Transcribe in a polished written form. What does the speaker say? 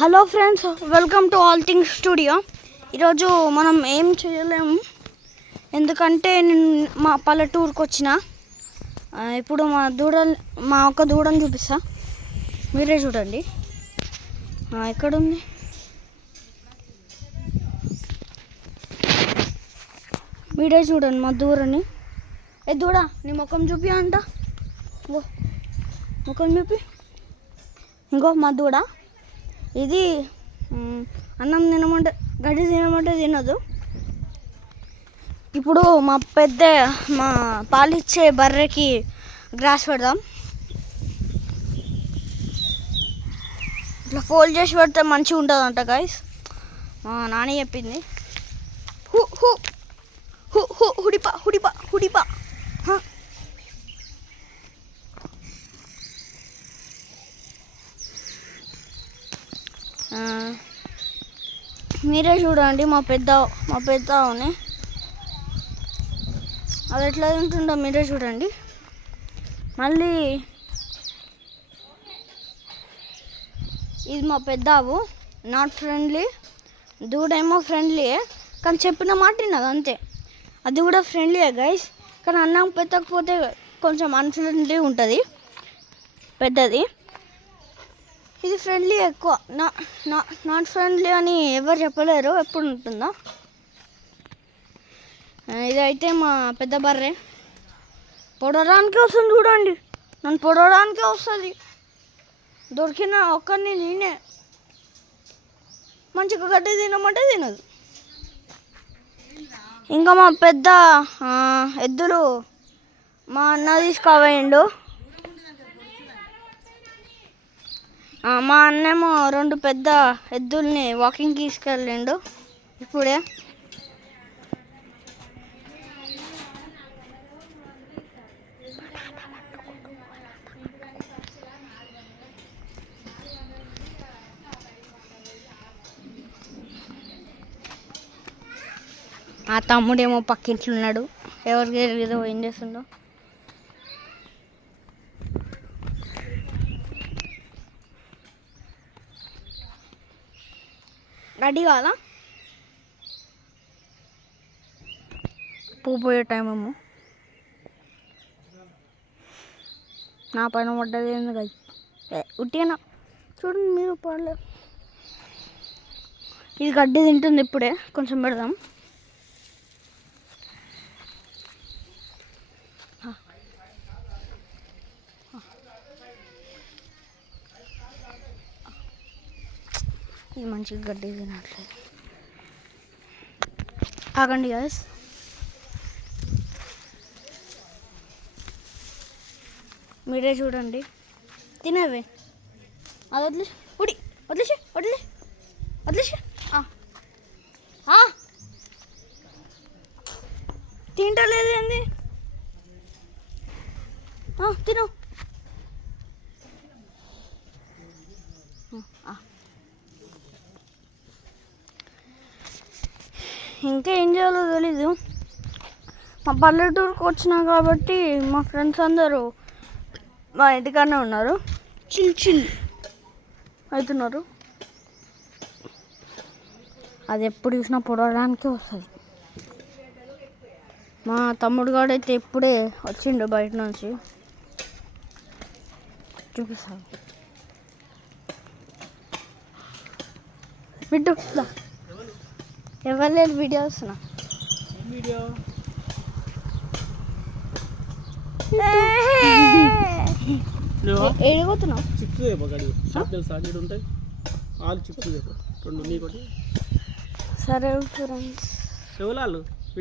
Hello friends, welcome to all things studio. ఈరోజు మనం ఏం చేయలేము ఎందుకంటే నేను మా పల్లెటూరుకు వచ్చిన. ఇప్పుడు మా ఒక దూడని చూపిస్తా, మీరే చూడండి. ఎక్కడుంది? మీరే చూడండి మా దూడని. దూడ, నీ ముఖం చూపి అంట. ముఖం చూపి. ఇంకో మా దూడ. ఇది అన్నం తినమంటే, గడ్డి తినమంటే తినదు. ఇప్పుడు మా పాలిచ్చే బర్రెకి గ్రాస్ పెడదాం. ఇట్లా ఫోల్డ్ చేసి పెడితే మంచిగా ఉంటుంది అంట గైస్. మా నాని చెప్పింది. హుడిపా హుడిపా హుడిపా. మీరే చూడండి మా పెద్ద అవుని అది ఎట్లా తింటుందో మీరే చూడండి. మళ్ళీ ఇది మా పెద్దావు, నాట్ ఫ్రెండ్లీ. దూడేమో ఫ్రెండ్లీయే, కానీ చెప్పిన మాట విన్నది అంతే. అది కూడా ఫ్రెండ్లీయే గైస్, కానీ అన్నం పెట్టకపోతే కొంచెం అన్ఫ్రెండ్లీ ఉంటుంది పెద్దది. ఇది ఫ్రెండ్లీ ఎక్కువ, నాట్ ఫ్రెండ్లీ అని ఎవరు చెప్పలేరు. ఎప్పుడు ఉంటుందా? ఇదైతే మా పెద్ద బర్రె. పొడవడానికే వస్తుంది చూడండి, నన్ను పొడవడానికే వస్తుంది. దొరికిన ఒక్కరిని నేనే. మంచిగా గడ్డి తినమంటే తినదు. ఇంకా మా పెద్ద ఎద్దులు మా అన్న తీసుకుపోయిండు. మా అన్నేమో 2 పెద్ద ఎద్దుల్ని వాకింగ్ తీసుకెళ్ళిండు ఇప్పుడే. ఆ తమ్ముడేమో పక్కింట్లో ఉన్నాడు, ఎవరికి ఏదో ఏం చేస్తుండో. రెడీ కావాలా? పువ్వు పోయే టైం ఏమో. నా పైన పడ్డది ఎందుకు? ఉట్టిగా చూడండి మీరు, పడలేదు. ఇది గడ్డి తింటుంది ఇప్పుడే, కొంచెం పెడదాం. ఇది మంచిగా గడ్డి తినట్లేదు. ఆగండి గైస్. మీరే చూడండి. తినవే, అది వదిలేసి వదిలేసి తింటలేదు ఏంది? తిను. ఇంకా ఏం చేయాలో తెలీదు. మా పల్లెటూరుకు వచ్చినా కాబట్టి మా ఫ్రెండ్స్ అందరూ మా ఇంటికాడనే ఉన్నారు, చిల్ అవుతున్నారు. అది ఎప్పుడు చూసినా పొడవడానికే వస్తుంది. మా తమ్ముడు గాడైతే ఇప్పుడే వచ్చిండు బయట నుంచి. చూపిస్తాను బిడ్డు. ఎవరు లేదు, వీడియో వస్తున్నా. ఏడిపోతున్నావు? సరే ఫ్రెండ్స్.